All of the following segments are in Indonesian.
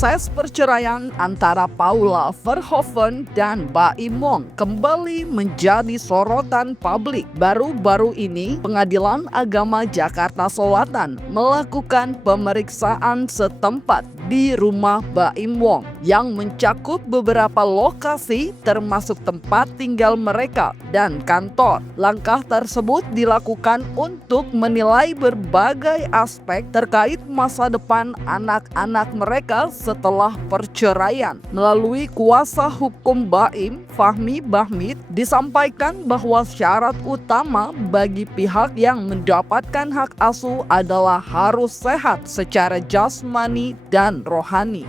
Proses perceraian antara Paula Verhoeven dan Baim Wong kembali menjadi sorotan publik. Baru-baru ini, Pengadilan Agama Jakarta Selatan melakukan pemeriksaan setempat di rumah Baim Wong yang mencakup beberapa lokasi termasuk tempat tinggal mereka dan kantor. Langkah tersebut dilakukan untuk menilai berbagai aspek terkait masa depan anak-anak mereka setelah perceraian. Melalui kuasa hukum Baim, Fahmi Bahmid, disampaikan bahwa syarat utama bagi pihak yang mendapatkan hak asuh adalah harus sehat secara jasmani dan rohani.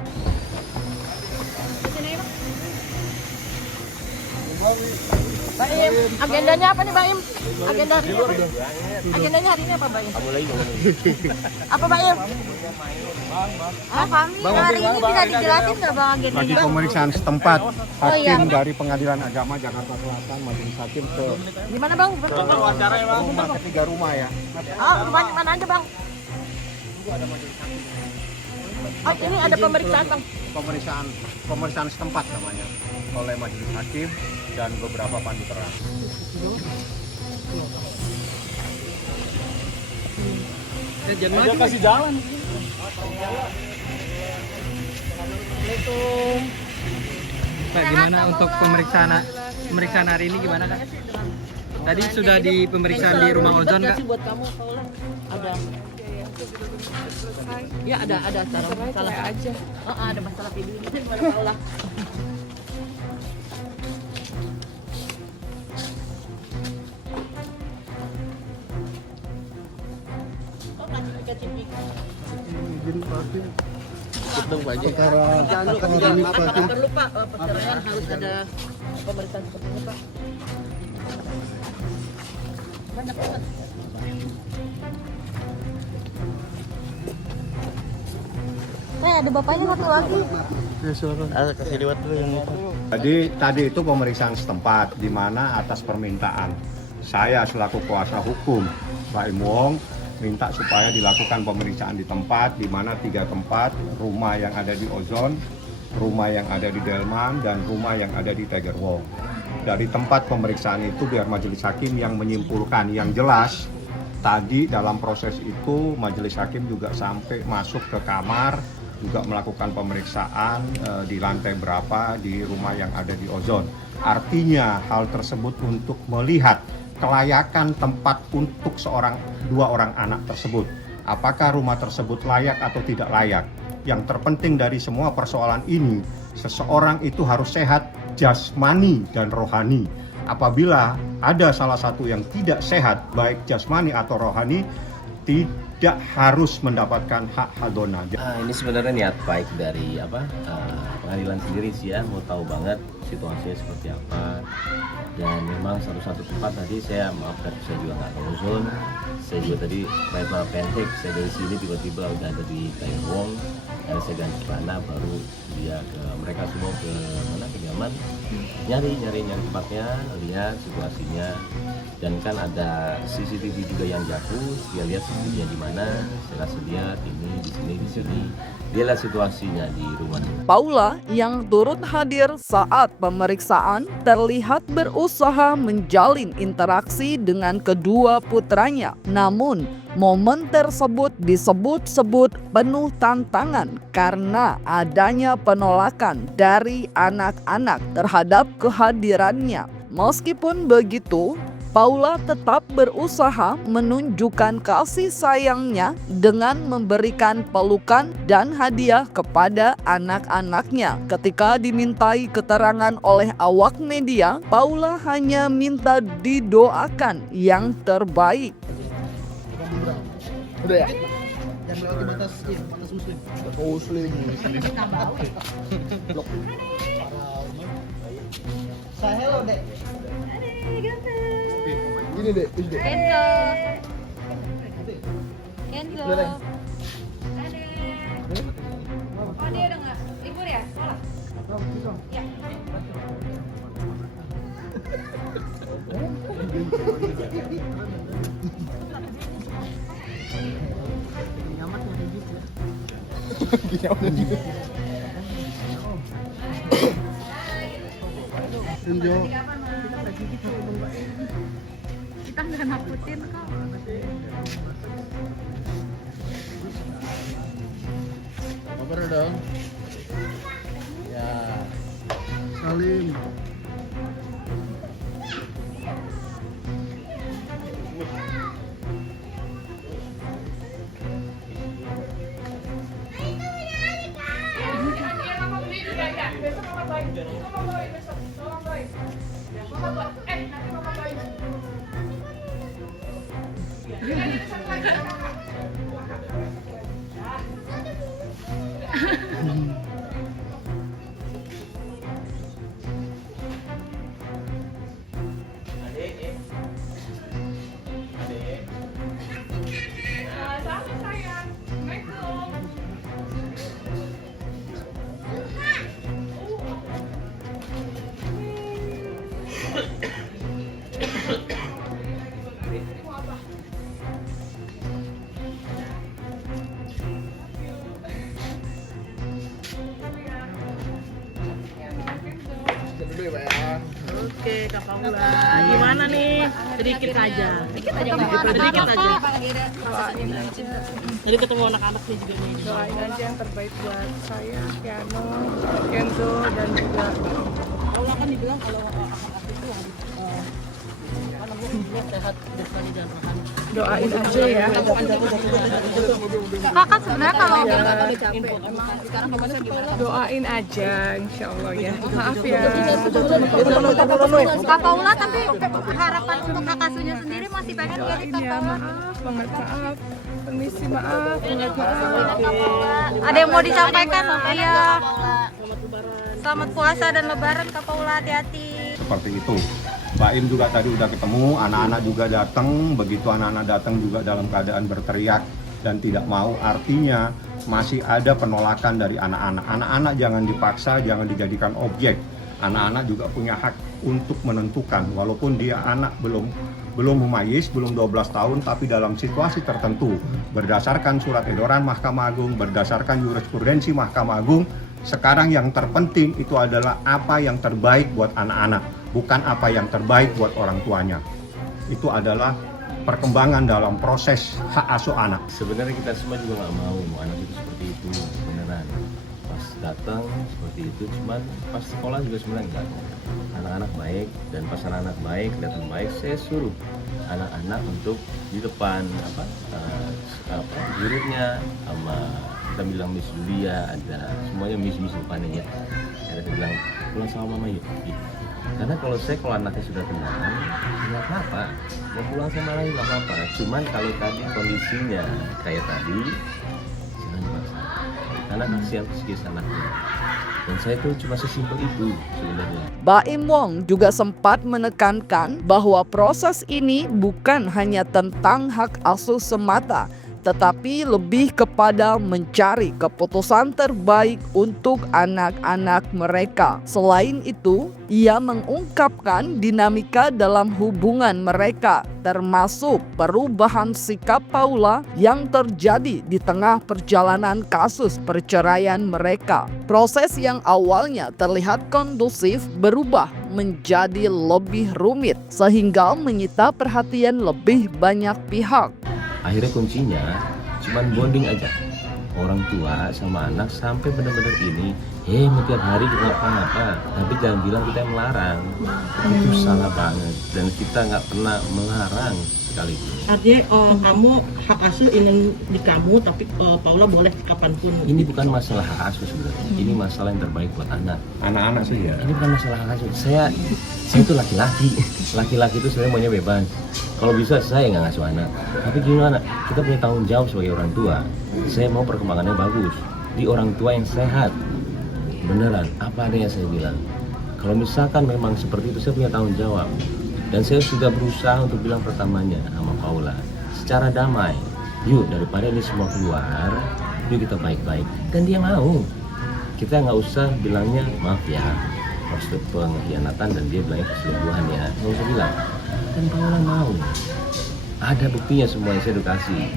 Baim, agendanya apa nih Baim? Agenda hari ini apa? Agendanya hari ini apa Baim? Apa Baim? Bang Fahmi, hari ini bisa dijelasin nggak Bang agendanya? Bagi pemeriksaan setempat hakim dari Pengadilan Agama Jakarta Selatan, Majelis Hakim ke Gimana Bang? rumah, ketiga rumah ya. Oh, rumahnya mana aja Bang? Oh, ini ada pemeriksaan Bang. Pemeriksaan setempat namanya oleh Majelis Hakim dan beberapa panitera. Jangan kasih jalan. Pak, gimana untuk pemeriksaan hari ini gimana Kak? Tadi sudah di pemeriksaan di rumah ozon Kak? Buat kamu Paula. Ada. Ya ada masalah aja. Oh, ada masalah video ini gimana Paula? Oh, kacipik. Jangan perlu Pak, perceraian harus ada pemeriksaan seperti ini Pak. Banyak banget. Ada bapaknya satu lagi. Kasih liwat dulu yang itu. Tadi itu pemeriksaan setempat di mana atas permintaan saya selaku kuasa hukum Baim Wong minta supaya dilakukan pemeriksaan di tempat di mana 3 tempat, rumah yang ada di Ozon, rumah yang ada di Delman, dan rumah yang ada di Tiger Wong. Dari tempat pemeriksaan itu biar majelis hakim yang menyimpulkan. Yang jelas tadi dalam proses itu majelis hakim juga sampai masuk ke kamar, juga melakukan pemeriksaan di lantai berapa di rumah yang ada di Ozon. Artinya hal tersebut untuk melihat kelayakan tempat untuk 2 orang anak tersebut. Apakah rumah tersebut layak atau tidak layak? Yang terpenting dari semua persoalan ini, seseorang itu harus sehat jasmani dan rohani. Apabila ada salah satu yang tidak sehat, baik jasmani atau rohani, tidak harus mendapatkan hak hadona. Ini sebenarnya niat baik dari pengadilan sendiri sih ya, mau tahu banget situasinya seperti apa. Dan memang satu-satu tempat tadi saya maafkan, saya juga nggak tahu zone. Saya juga tadi travel pancake, saya dari sini tiba-tiba udah ada di Tiger Wong. Dan saya ganti celana baru dia ke mereka semua ke mana, ke Yaman, nyari tempatnya, lihat situasinya. Dan kan ada CCTV juga yang jatuh, dia lihat CCTV-nya di mana, saya kasih lihat ini di sini. Dia lihat situasinya di rumah. Paula yang turut hadir saat pemeriksaan terlihat berusaha menjalin interaksi dengan kedua putranya. Namun, momen tersebut disebut-sebut penuh tantangan karena adanya penolakan dari anak-anak terhadap kehadirannya. Meskipun begitu, Paula tetap berusaha menunjukkan kasih sayangnya dengan memberikan pelukan dan hadiah kepada anak-anaknya. Ketika dimintai keterangan oleh awak media, Paula hanya minta didoakan yang terbaik. Udah ya? Jangan melewati batas muslim. Blok. Say hello, Dek. Gini deh, Kenzo. Oh, dia udah nggak libur ya? Sekolah? Ya. Gini Tunjuk. Kita nggak nakutin kok. Kabar dong. Ya. Salim. Oke, Kak Paula. Gimana nih? Sedikit aja. Sedikit aja. Jadi ketemu anak-anak nih juga nih. Doain aja yang terbaik buat saya, Piano, Kenzo, dan juga Paula kan dibilang kalau anak-anak itu sehat jasmani dan rohani. doain aja ya. Kakak sebenarnya kalau Doain aja, insya Allah ya. Maaf ya. Kak Paula, tapi harapan untuk kakak Sunya sendiri masih pengen jadi Kak Ya Paula. maaf banget, maaf. Permisi, maaf banget, maaf. Ada yang mau disampaikan? Iya. Selamat puasa dan lebaran Kak Paula, hati-hati. Seperti itu. Mbak Im juga tadi udah ketemu, anak-anak juga datang. Begitu anak-anak datang juga dalam keadaan berteriak dan tidak mau, artinya masih ada penolakan dari anak-anak. Anak-anak jangan dipaksa, jangan dijadikan objek. Anak-anak juga punya hak untuk menentukan, walaupun dia anak belum memayis, belum 12 tahun, tapi dalam situasi tertentu, berdasarkan surat edaran Mahkamah Agung, berdasarkan jurisprudensi Mahkamah Agung, sekarang yang terpenting itu adalah apa yang terbaik buat anak-anak, bukan apa yang terbaik buat orang tuanya. Itu adalah perkembangan dalam proses hak asuh anak. Sebenarnya kita semua juga nggak mau anak itu seperti itu, beneran. Pas datang seperti itu, cuman pas sekolah juga sebenarnya enggak. Anak-anak baik, dan pas anak-anak baik, kelihatan baik, saya suruh anak-anak untuk di depan gurunya, sama kita bilang Miss Julia, ada semuanya Miss depannya ya. Ada saya bilang pulang sama mama yuk. Gitu. Karena kalau anaknya sudah tenang, nggak apa-apa, mau pulang sama lain nggak apa-apa. Cuman kalau tadi kondisinya kayak tadi, jangan dipaksa. Karena kasihan psikis anaknya. Dan saya tuh cuma sesimpel itu sebenarnya. Baim Wong juga sempat menekankan bahwa proses ini bukan hanya tentang hak asuh semata, tetapi lebih kepada mencari keputusan terbaik untuk anak-anak mereka. Selain itu, ia mengungkapkan dinamika dalam hubungan mereka, termasuk perubahan sikap Paula yang terjadi di tengah perjalanan kasus perceraian mereka. Proses yang awalnya terlihat kondusif berubah menjadi lebih rumit, sehingga menyita perhatian lebih banyak pihak. Akhirnya kuncinya cuman bonding aja, orang tua sama anak sampai benar-benar ini tiap hari kenapa-napa, tapi jangan bilang kita yang melarang. Itu salah banget, dan kita nggak pernah melarang sekali. Artinya kamu hak asuh ingin di kamu, tapi Paula boleh kapanpun. Ini bukan masalah hak asuh sebenarnya, ini masalah yang terbaik buat anak. Anak-anak sih ya. Ini bukan masalah hak asuh. Saya itu laki-laki, laki-laki itu sebenarnya maunya bebas. Kalau bisa saya nggak ngasuh anak, tapi gimana? Kita punya tanggung jawab sebagai orang tua. Saya mau perkembangannya bagus, di orang tua yang sehat. Beneran, apa adanya saya bilang. Kalau misalkan memang seperti itu, saya punya tanggung jawab. Dan saya sudah berusaha untuk bilang pertamanya sama Paula, secara damai, yuk daripada ini semua keluar, yuk kita baik-baik. Dan dia mau. Kita nggak usah bilangnya maaf ya, maksud pengkhianatan, dan dia bilangnya perselingkuhan ya. Nggak usah bilang. Dan Paula mau. Ada buktinya semua yang saya edukasi.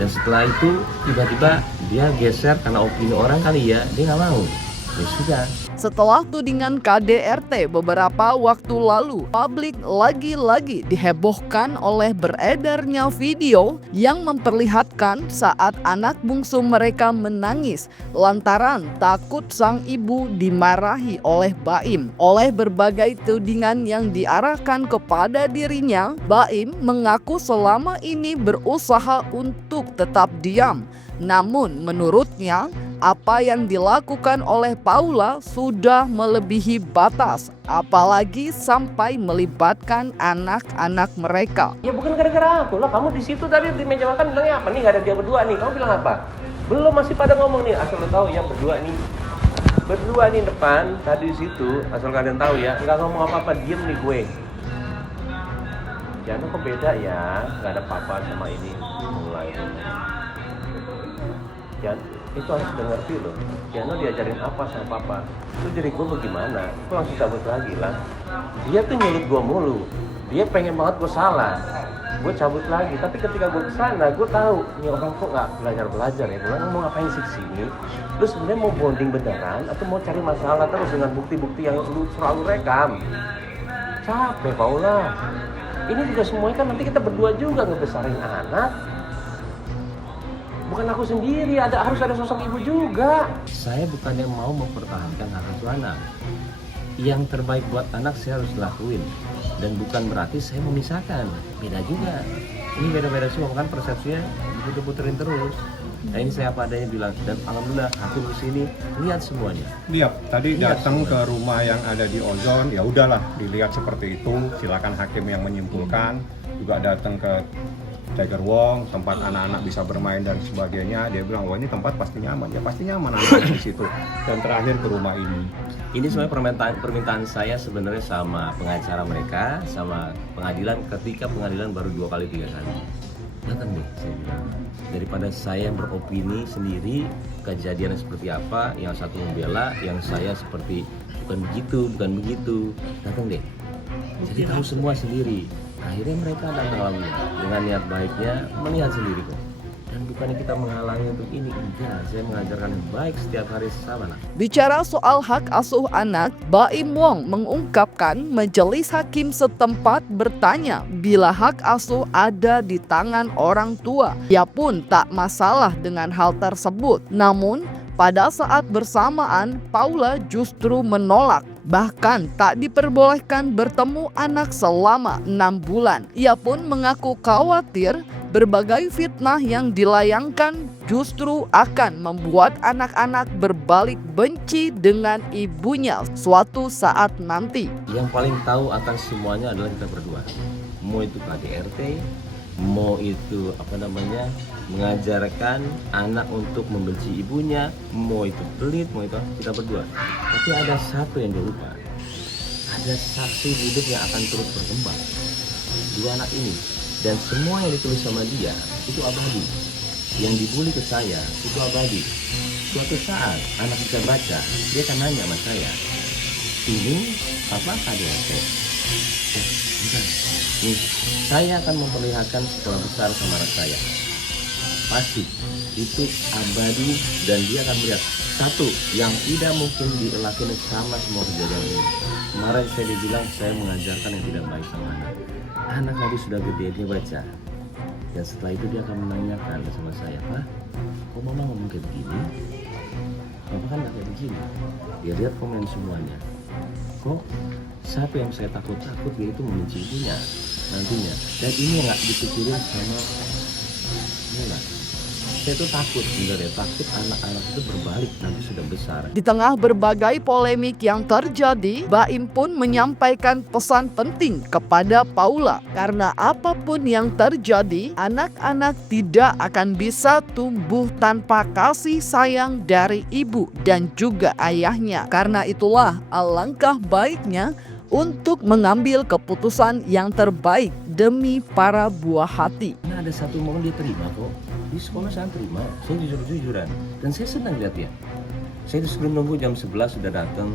Dan setelah itu tiba-tiba dia geser karena opini orang kali ya, dia nggak mau. Ya sudah, Setelah tudingan KDRT beberapa waktu lalu, publik lagi-lagi dihebohkan oleh beredarnya video yang memperlihatkan saat anak bungsu mereka menangis lantaran takut sang ibu dimarahi oleh Baim. Oleh berbagai tudingan yang diarahkan kepada dirinya, Baim mengaku selama ini berusaha untuk tetap diam. Namun menurutnya, apa yang dilakukan oleh Paula sudah melebihi batas, apalagi sampai melibatkan anak-anak mereka. Ya bukan gara-gara aku lah, kamu di situ tadi di meja makan bilangnya apa nih, gak ada dia berdua nih, kamu bilang apa? Belum, masih pada ngomong nih, asal lo tahu ya berdua nih depan tadi di situ, asal kalian tahu ya, nggak ngomong apa-apa, diem nih gue. Jangan kok beda ya, nggak ada papa sama ini mulai. Jangan, itu harus ngerti loh. Jangan diajarin apa sama papa. Itu jadi gue bagaimana? Gue langsung cabut lagi lah. Dia tuh nyulut gue mulu. Dia pengen banget gue salah. Gue cabut lagi. Tapi ketika gue kesana, gue tahu ini orang kok nggak belajar ya. Gue mau ngapain sih kesini? Lu sebenarnya mau bonding beneran atau mau cari masalah terus dengan bukti-bukti yang lu selalu rekam? Capek Paula. Ini juga semuanya kan nanti kita berdua juga ngebesarin anak. Bukan aku sendiri, harus ada sosok ibu juga. Saya bukannya mau mempertahankan hak asuh anak. Yang terbaik buat anak saya harus lakuin. Dan bukan berarti saya memisahkan. Beda juga. Ini beda-beda semua kan persepsinya diputer-puterin terus. Nah ini saya apa adanya bilang, dan alhamdulillah hakim di sini lihat semuanya. Lihat, tadi datang ke rumah yang ada di Ozon, ya udahlah dilihat seperti itu. Silakan hakim yang menyimpulkan. Juga datang ke Tiger Wong, tempat anak-anak bisa bermain dan sebagainya. Dia bilang, wah ini tempat pasti nyaman. Ya pasti nyaman anak-anak di situ. Dan terakhir ke rumah ini. Ini sebenarnya permintaan saya sebenarnya sama pengacara mereka, sama pengadilan ketika pengadilan baru 2 kali 3 kali. Datang deh, saya bilang. Daripada saya beropini sendiri, kejadian seperti apa, yang satu membela, yang saya seperti bukan begitu. Datang deh. Jadi tahu semua sendiri. Akhirnya mereka datang lagi dengan niat baiknya melihat sendiri kok. Dan bukannya kita menghalangi untuk ini, enggak. Saya mengajarkan yang baik setiap hari sama anak. Bicara soal hak asuh anak, Baim Wong mengungkapkan majelis hakim setempat bertanya bila hak asuh ada di tangan orang tua. Ia pun tak masalah dengan hal tersebut. Namun, pada saat bersamaan, Paula justru menolak. Bahkan tak diperbolehkan bertemu anak selama 6 bulan. Ia pun mengaku khawatir berbagai fitnah yang dilayangkan justru akan membuat anak-anak berbalik benci dengan ibunya suatu saat nanti. Yang paling tahu akan semuanya adalah kita berdua. Mau itu KDRT, mau itu mengajarkan anak untuk membenci ibunya, mau itu pelit, mau itu kita berdua. Tapi ada satu yang dia lupa. Ada saksi hidup yang akan terus berkembang. 2 anak ini dan semua yang ditulis sama dia itu abadi. Yang dibully ke saya itu abadi. Suatu saat anak bisa baca, dia akan nanya sama saya, ini apa KDRT? Bukan. Nih, saya akan memperlihatkan sekolah besar sama anak saya. Pasti itu abadi dan dia akan melihat satu yang tidak mungkin dilakukan sama semua kejadian ini. Kemarin saya dibilang saya mengajarkan yang tidak baik sama anak. Anak tadi sudah gede, dia baca. Dan setelah itu dia akan menanyakan sama saya, Pak, kok mama ngomong kayak begini? Papa kan gak kayak begini. Dia lihat komen semuanya. Kok siapa yang saya takut-takut yaitu membenci ibunya nantinya. Dan ini yang gak dipikirin sama Mila. Saya tuh takut sebenarnya, takut anak-anak itu berbalik nanti sudah besar. Di tengah berbagai polemik yang terjadi, Baim pun menyampaikan pesan penting kepada Paula. Karena apapun yang terjadi, anak-anak tidak akan bisa tumbuh tanpa kasih sayang dari ibu dan juga ayahnya. Karena itulah alangkah baiknya untuk mengambil keputusan yang terbaik demi para buah hati. Nah, ada satu momen dia terima kok. Di sekolah saya terima, saya jujur-jujuran. Dan saya senang lihat dia. Saya disuruh nunggu jam 11 sudah datang.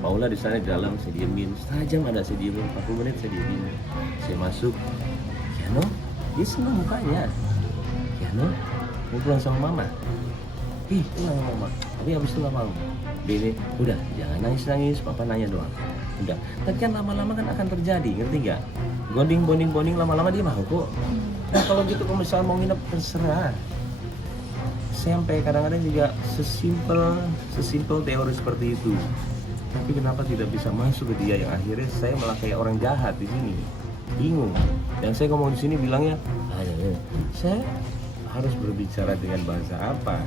Paula di sana di dalam, saya diemin. Setengah jam ada saya diemin, 40 menit saya diemin. Saya masuk. Yano, dia senang mukanya. Yano, mau pulang sama mama. pulang mama. Tapi habis itu nggak mau. Bini, udah jangan nangis-nangis, papa nanya doang. Udah, tapi kan lama-lama kan akan terjadi, ngerti nggak? Bonding lama-lama dia mau kok. Nah kalau gitu kalau misalnya mau nginep terserah. Sampai kadang-kadang juga sesimpel teori seperti itu. Tapi kenapa tidak bisa masuk ke dia yang akhirnya saya malah kayak orang jahat di sini. Bingung. Dan saya ngomong di sini bilangnya, saya harus berbicara dengan bahasa apa?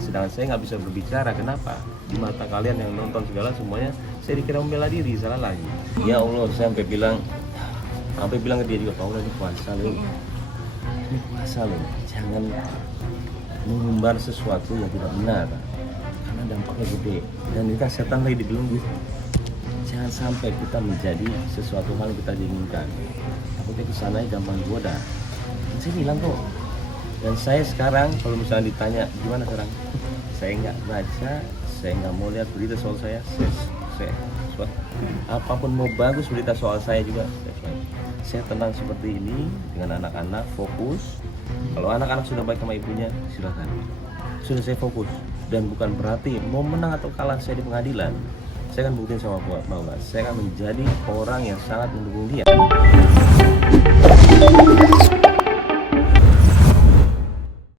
Sedangkan saya nggak bisa berbicara. Kenapa? Di mata kalian yang nonton segala semuanya, saya dikira membela diri, salah lagi. Ya Allah, saya sampai bilang ke dia juga, Paula ini puasa loh. Ini puasa loh. Jangan mengumbar sesuatu yang tidak benar. Karena dampaknya gede. Dan ini kan setan lagi dibelenggu. Jangan sampai kita menjadi sesuatu hal yang kita inginkan. Takutnya kesana gampang goda. Dan saya bilang kok. Dan saya sekarang kalau misalnya ditanya gimana sekarang, saya nggak baca, saya nggak mau lihat berita soal saya apapun mau bagus berita soal saya juga. Saya tenang seperti ini dengan anak-anak, fokus. Kalau anak-anak sudah baik sama ibunya, silakan. Sudah saya fokus dan bukan berarti mau menang atau kalah saya di pengadilan. Saya akan buktiin sama Paula, saya akan menjadi orang yang sangat mendukung dia.